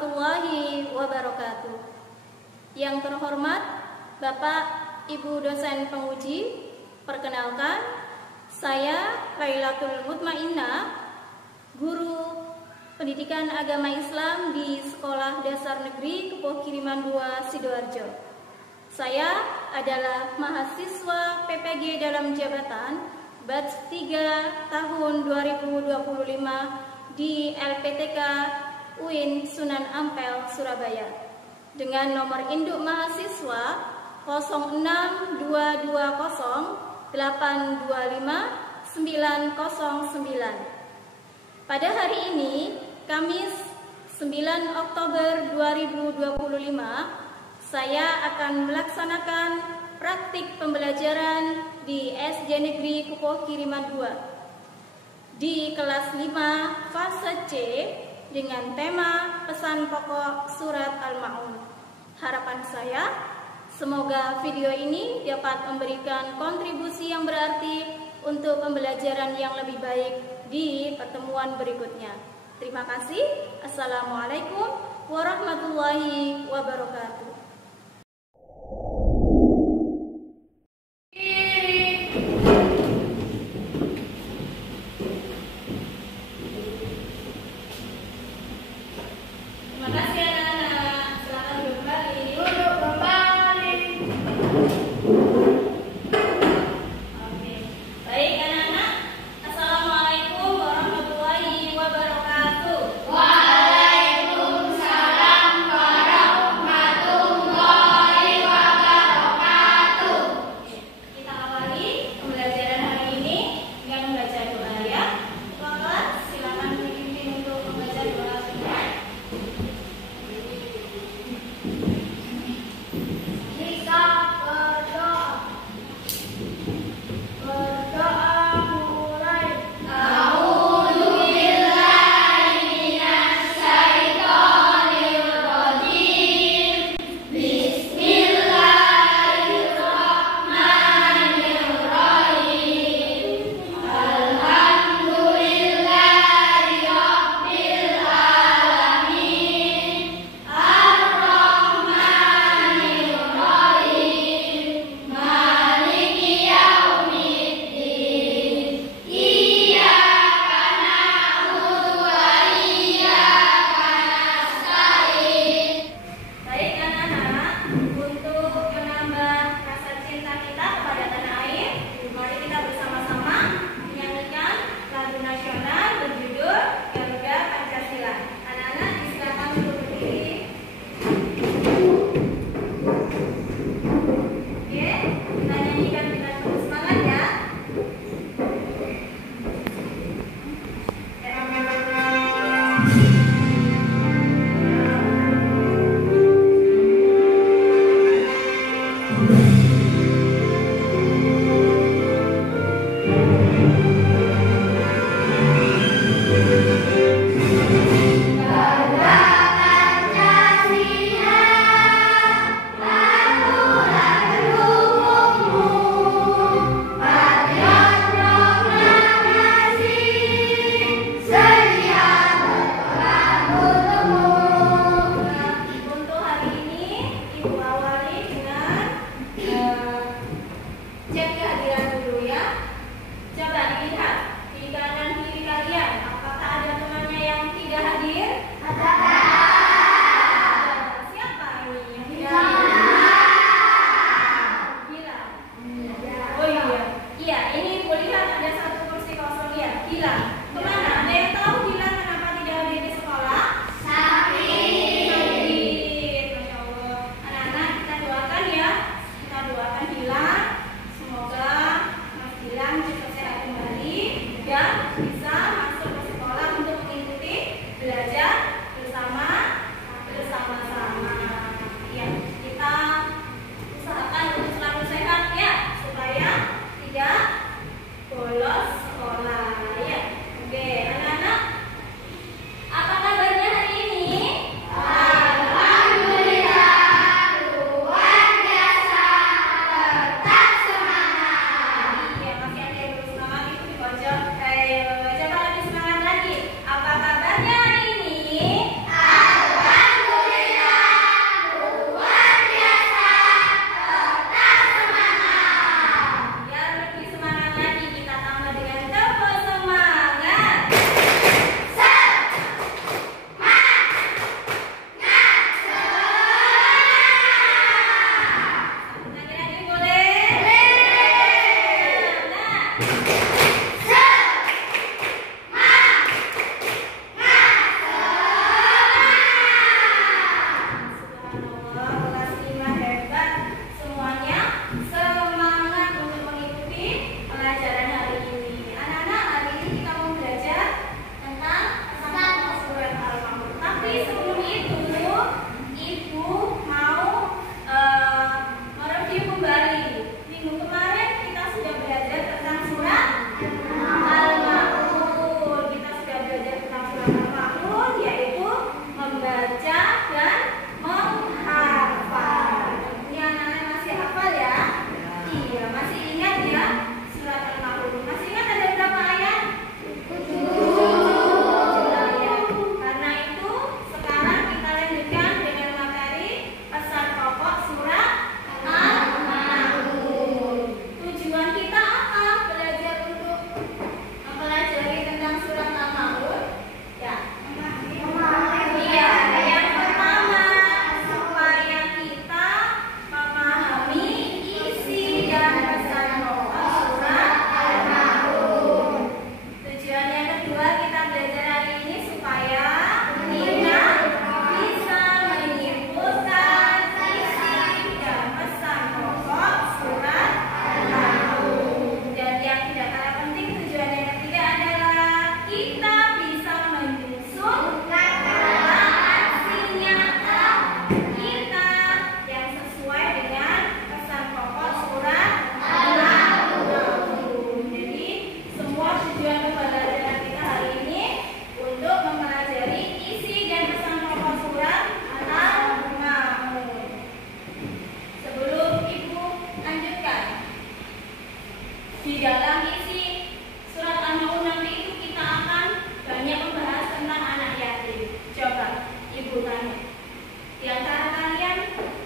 warahmatullahi wabarakatuh. Yang terhormat Bapak Ibu dosen penguji, perkenalkan saya Lailatul Mutmainnah, guru Pendidikan Agama Islam di Sekolah Dasar Negeri Kepuh Kiriman 2 Sidoarjo. Saya adalah mahasiswa PPG dalam jabatan batch 3 tahun 2025 di LPTK UIN Sunan Ampel, Surabaya, dengan nomor induk mahasiswa 06228259009. Pada hari ini, Kamis 9 Oktober 2025, saya akan melaksanakan praktik pembelajaran di SD Negeri Kepuh Kiriman 2 di kelas 5 fase C dengan tema pesan pokok surat Al-Ma'un. Harapan saya, semoga video ini dapat memberikan kontribusi yang berarti untuk pembelajaran yang lebih baik di pertemuan berikutnya. Terima kasih. Assalamualaikum warahmatullahi wabarakatuh. Waalaikumsalam warahmatullahi Di dalam isi surat Al-Maun nanti itu kita akan banyak membahas tentang anak yatim. Coba Ibu tanya, di antara kalian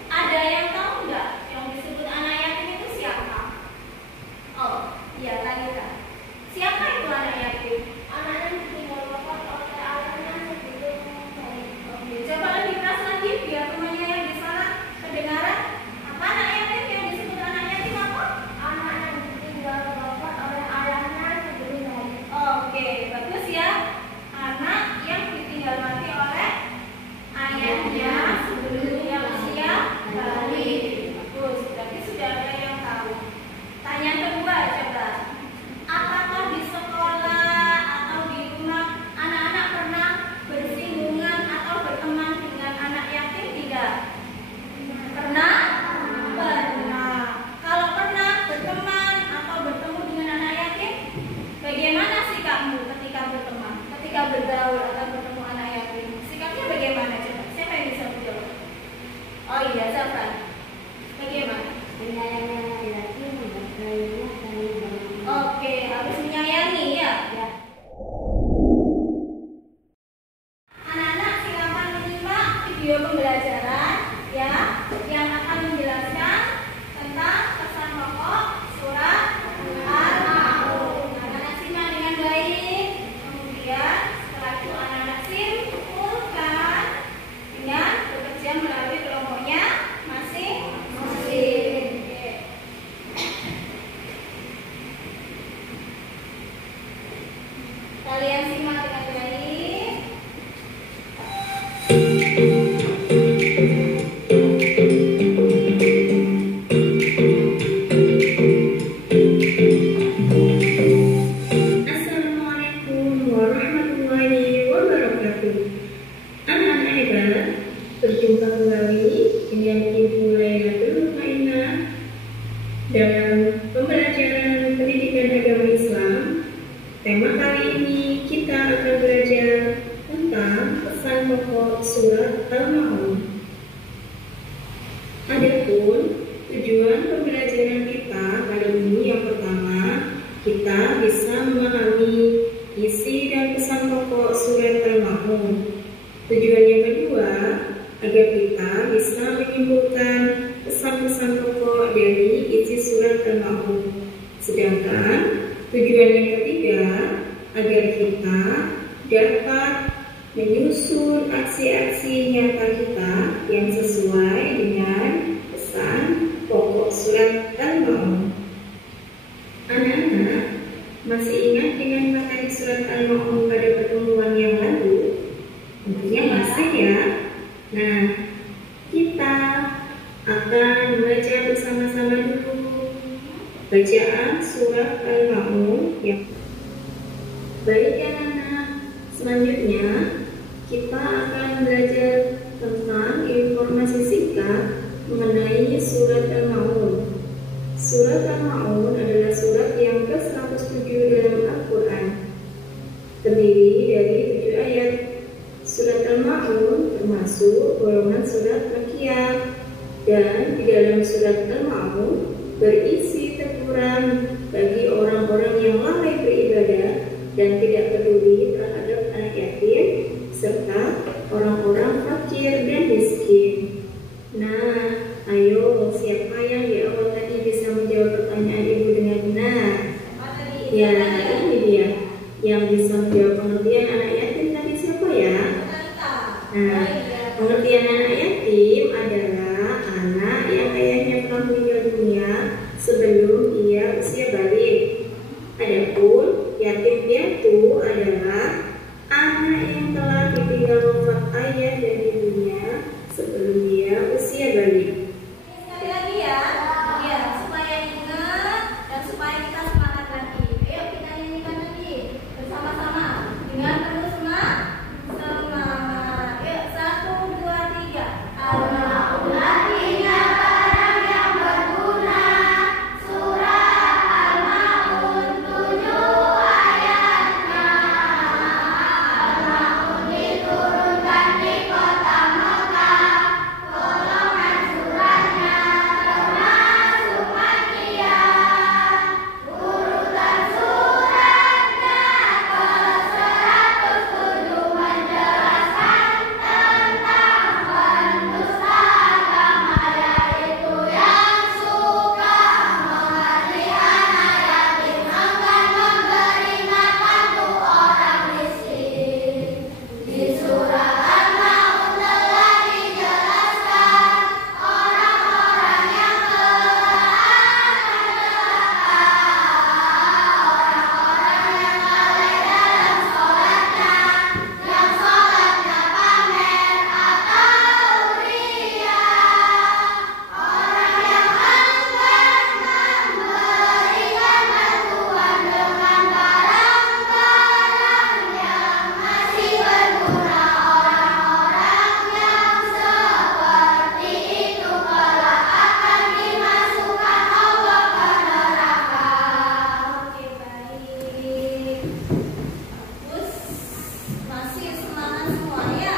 ada yang tahu nggak yang disebut anak yatim itu siapa? Oh, iya Talita. Siapa itu anak yatim? Anak yang ditinggal bapak oleh ayahnya sebelum bayi. Oke, coba lebih keras lagi biar temannya yang di sana kedengaran. Apa anak yatim yang disebut anak yatim apa? Anak yang ditinggal bapak oleh ayahnya sebelum bayi. Oke, bagus ya. Anak yang ditinggal mati oleh ayahnya sebelum dia usia bayi. Bagus, berarti sudah ada yang tahu. Tanya kedua coba. Apakah di sekolah atau di rumah anak-anak pernah bersinggungan atau berteman dengan anak yatim tidak? Pernah? Pernah. Kalau pernah berteman atau bertemu dengan anak yatim, bagaimana sikapmu ketika berteman, ketika bergaul atau bertemu anak yatim? Sikapnya bagaimana coba? Siapa yang bisa menjawab? Oh iya, Zafran. Bagaimana? Menyayangi anak yatim, memberinya saling bantu. Oke, harus menyayangi ya. Anak-anak silakan menyimak video pembelajaran ya yang akan menjelaskan tentang pesan pokok surat Al-Maun. Anak-anak simak dengan baik. Kemudian setelah itu anak-anak simpulkan dengan bekerja melalui kelompoknya masing-masing. Kalian simak dengan baik. Assalamualaikum warahmatullahi wabarakatuh. Anak-anak hebat, berjumpa kembali dengan Ibu Lailatul Mutmainah dalam pembelajaran pendidikan agama Islam. Tema kali ini kita akan belajar tentang pesan pokok surat Al-Maun. Adapun tujuan pembelajaran kita kali ini yang pertama, kita bisa memahami isi dan pesan pokok surat Al-Maun. Tujuan yang kedua, agar kita bisa menyimpulkan pesan-pesan pokok dari isi surat Al-Maun. Sedangkan tujuan yang ketiga, agar kita dapat menyusun aksi-aksi nyata kita yang sesuai dengan pesan pokok surat Al-Maun. Anak-anak, Masih ingat dengan materi surat Al-Ma'un pada pertemuan yang lalu? Tentunya masih ya. Nah, kita akan belajar bersama-sama dulu bacaan surat Al-Ma'un yang baik anak-anak. Selanjutnya kita akan belajar tentang informasi singkat mengenai surat Al-Ma'un. Surat Al-Ma'un adalah surat yang ke-107 dalam Al-Quran. Terdiri dari 7 ayat. Surat Al-Ma'un termasuk golongan surat Makkiyah, dan di dalam surat Al-Ma'un berisi teguran bagi orang-orang yang lalai beribadah dan tidak peduli terhadap anak yatim serta orang-orang fakir dan miskin. Nah, ayo, siapa yang di awal tadi bisa menjawab pertanyaan Ibu dengan benar? Ya, ini dia. Yang bisa menjawab pengertian anak yatim tadi siapa ya? Nah, pengertian anak yatim adalah anak yang ayahnya telah meninggal dunia sebelum ia usia balik. Adapun yatim piatu adalah anak yang telah ditinggal wafat ayah dan ibunya sebelum dia usia balik. Sekali lagi ya, supaya ingat dan supaya kita semangat lagi. Ayo kita nyanyikan lagi bersama-sama dengan penuh semangat. Yuk, 1, 2, 3. Al-Ma'un artinya barang yang berguna. Surat Al-Ma'un 7 ayatnya. Al-Ma'un diturunkan di kota Mekah. Golongan suratnya termasuk Makkiyah. Urutan suratnya ke-107 menjelaskan tentang penusta agama, yaitu yang suka mengerti anak yatim, enggan memberi makan untuk orang miskin. Di surat Al-Ma'un telah dijelaskan orang-orang yang orang-orang yang lalai dalam sholatnya, yang sholatnya pamer atau ria, orang yang enggan memberikan bantuan dengan barang-barang yang masih berguna. Orang-orang yang seperti itu kelak akan dimasukkan Allah ke neraka. Oke, baik. Bagus. Masih semangat semua ya?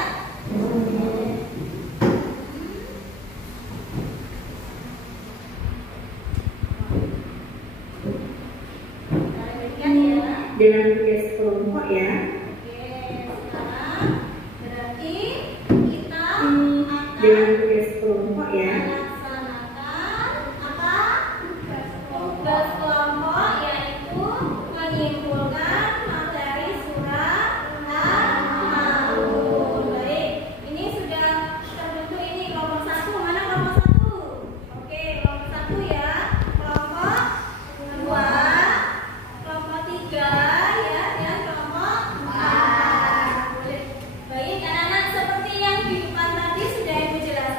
Dalam tugas kelompok ya. Oke, sekarang berarti kita Dalam akan tugas kelompok ya. melaksanakan apa? Tugas kelompok, yaitu menyimpulkan materi surat Al-Ma'un. Baik, ini sudah terbentuk ini kelompok 1. Mana kelompok 1? Oke, kelompok 1 ya. Kelompok 2, kelompok 3 ya, dan kelompok 4. Baik, anak-anak, seperti yang di depan tadi sudah Ibu jelaskan.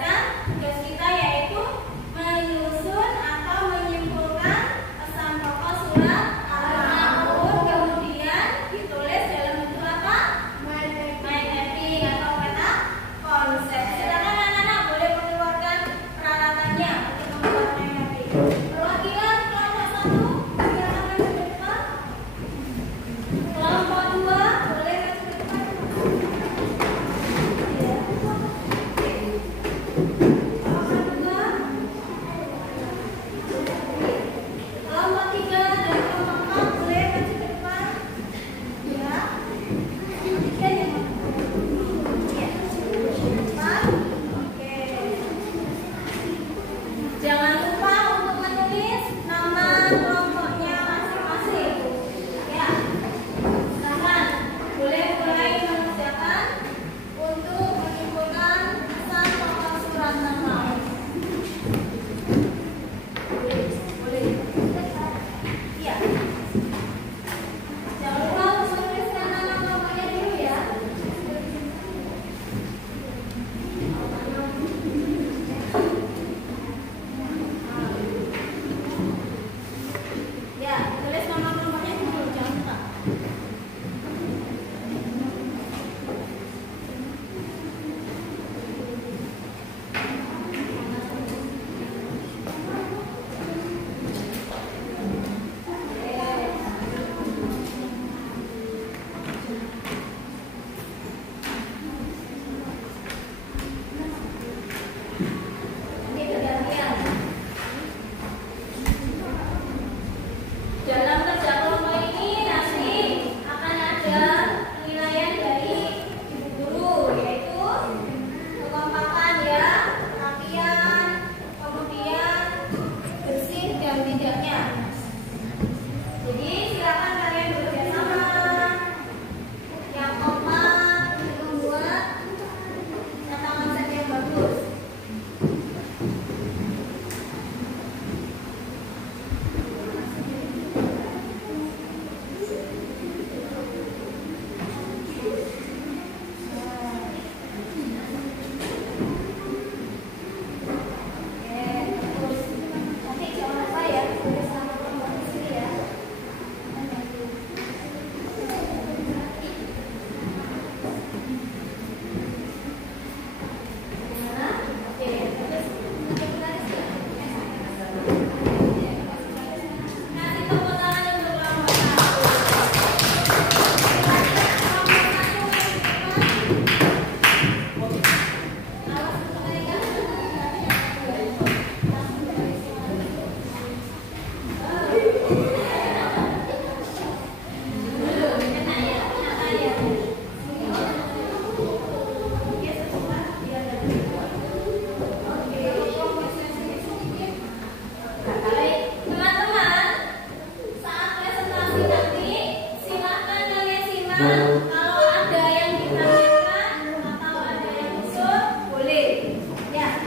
kalau ada yang ditanyakan atau ada yang usul, boleh. Ya.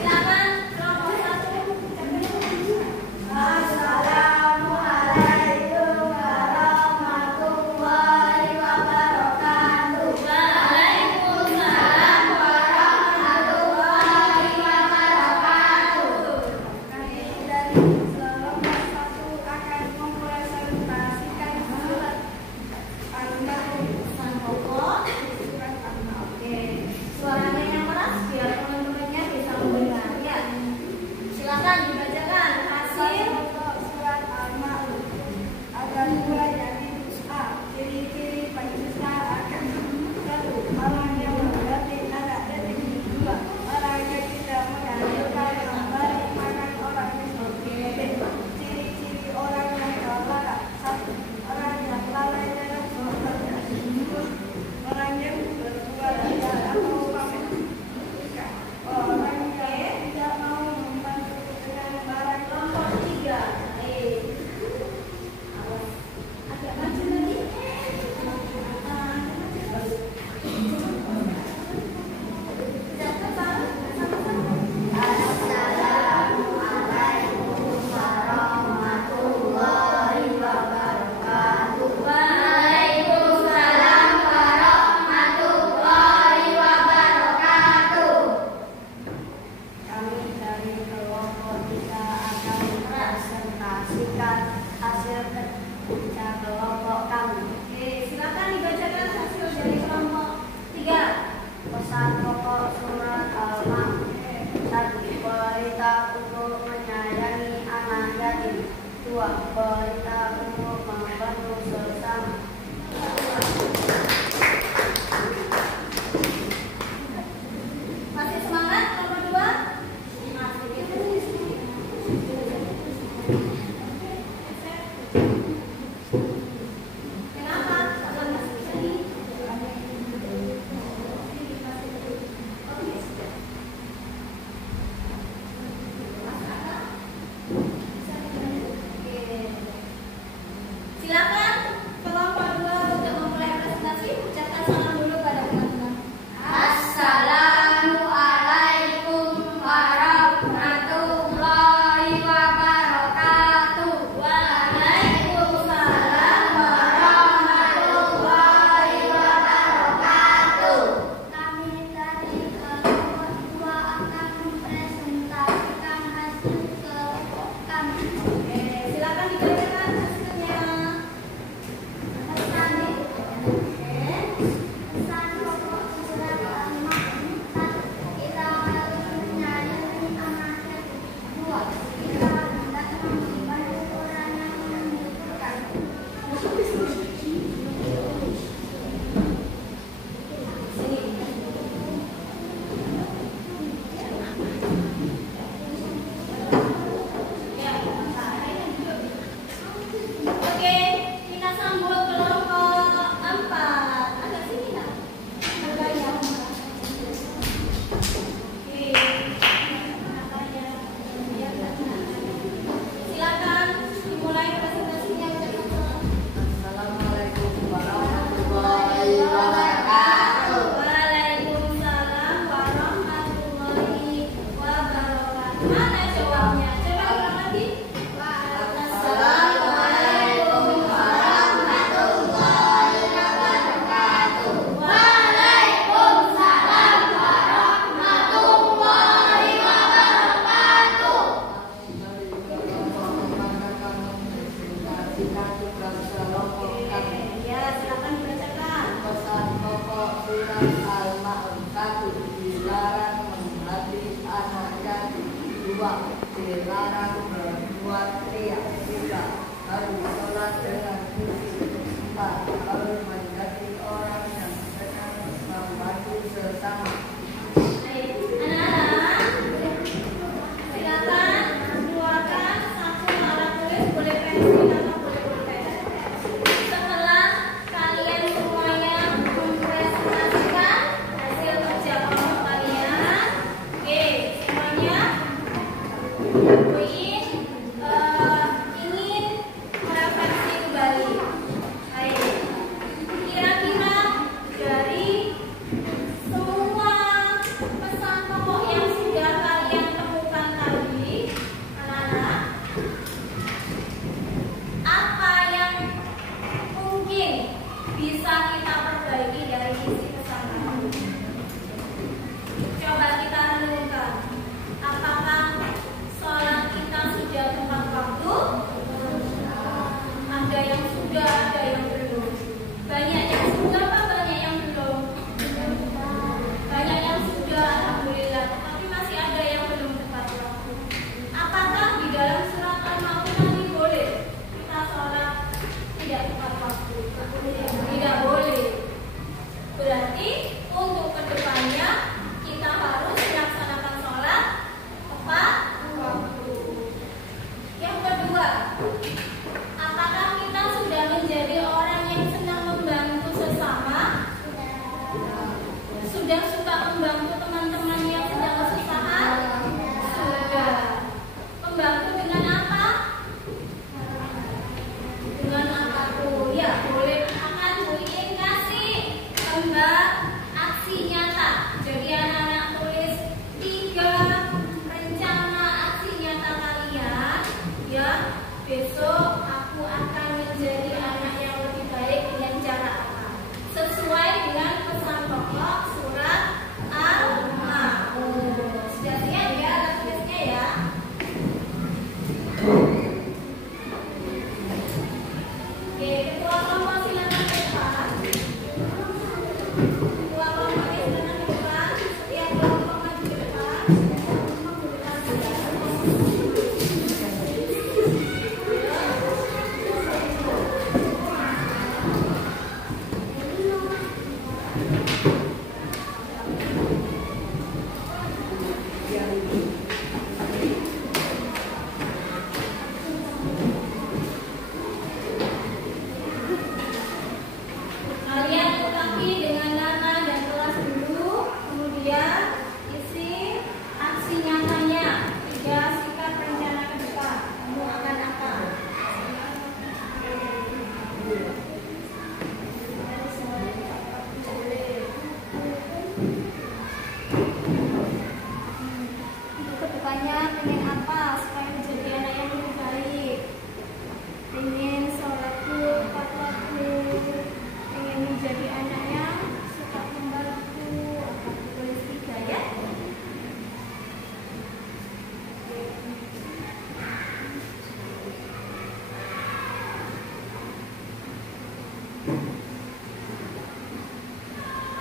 Silakan kelompok 1. Assalamualaikum warahmatullahi wabarakatuh. Waalaikumsalam warahmatullahi wabarakatuh. Kami dari kelompok 1 akan mempresentasikan surat Al-Maun. Pesan pokok. Surat Al-Maun. Oke, suaranya yang keras biar teman-temannya bisa mendengar ya. Silakan dibacakan hasil. Surat Al-Maun. Ada dua yakni A. Ciri-ciri pendusta akan 1. Orang yang mengerti anak detik. 2. Orang yang tidak menghasilkan yang baik makan orang miskin. B. Ciri-ciri orang yang terlarang. 1. Orang yang lalai dalam bekerja. 2. Orang yang berbuat jahat atau pamit. 3. Orang yang tidak mau membantu dengan barang. Kelompok 3. Awas. Agak maju lagi. Assalamualaikum warahmatullahi wabarakatuh. Waalaikumsalam warahmatullahi wabarakatuh. Kami dari kelompok 3 akan mempresentasikan hasil kerja kelompok kami. Oke, silakan dibacakan hasil dari kelompok 3. Pesan pokok surat Al-Maun. 1. Berita untuk menyayangi anak yatim. 2. Berita untuk membantu sesama. Masih semangat kelompok 2? Kenapa? Kalau masih bisa nih. Silakan kelompok 2 untuk memulai presentasi. Ucapkan salam dulu pada teman-teman. Assalamualaikum warahmatullahi wabarakatuh. Waalaikumsalam warahmatullahi wabarakatuh. Kami dari kelompok 2 akan mempresentasikan hasil kelompok kami. Oke, silakan dibacakan hasilnya. Pesan pokok surat Al-Maun. 1. Kita harus menyayangi anak yatim. 2. Kita hendaknya membantu orang yang membutuhkan. Oke, kita sambut kelompok 4. Agak sini nak. Berbayar. Oke. Silakan dimulai presentasinya. Assalamualaikum warahmatullahi wabarakatuh. Waalaikumsalam warahmatullahi wabarakatuh. Mana jawabnya? Coba ulang lagi. Assalamualaikum warahmatullahi wabarakatuh. Waalaikumsalam warahmatullahi wabarakatuh. Ya, silakan dibacakan. Pesan pokok surat Al-Maun. 1. Dilarang menghati anak yatim. 2. Dilarang berbuat riya. 3. Harus sholat dengan khusyuk. 4. Harus menjadi orang yang benar membantu sesama. Anak-anak, silakan keluarkan satu alat tulis, boleh pensil atau boleh pulpen. Setelah kalian semuanya mempresentasikan hasil kerja kelompok kalian, oke, semuanya poin Berarti untuk kedepannya kita harus melaksanakan sholat tepat waktu. Yang kedua, apakah kita sudah menjadi orang yang senang membantu sesama? Sudah suka membantu teman-teman yang sedang kesusahan? Sudah. Membantu dengan apa? Dengan apa tuh? Ya, boleh akan boleh kasih gambar aksi nyata. Jadi anak-anak tulis 3 rencana aksi nyata kalian. Ya, besok aku akan menjadi anak yang lebih baik dengan cara apa? Sesuai dengan pesan pokok surat Al-Ma'un. Sudah siap ya tulisnya ya? Oke, ketua kelompok silakan ke depan. Ketua kelompoknya silakan ke depan. Setiap kelompok maju ke depan. Kalian lengkapi dengan nama dan kelas dulu, kemudian isi aksi nyatanya. 3 sikap rencana ke depan. Kamu akan apa? Untuk kedepannya pengen apa supaya menjadi anak yang lebih baik? Pengen sholatku tepat waktu, pengen menjadi anak yang suka membantu. Apa tulis 3 ya?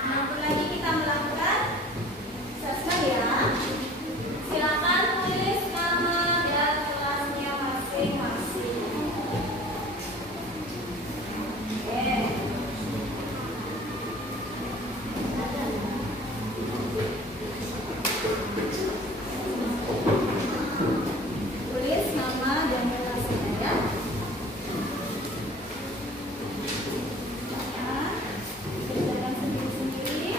Nanti lagi kita melakukan assessment ya. Silakan tulis nama dan kelasnya masing-masing. Oke. Tulis nama dan kelasnya ya. Nah, kerjakan sendiri-sendiri.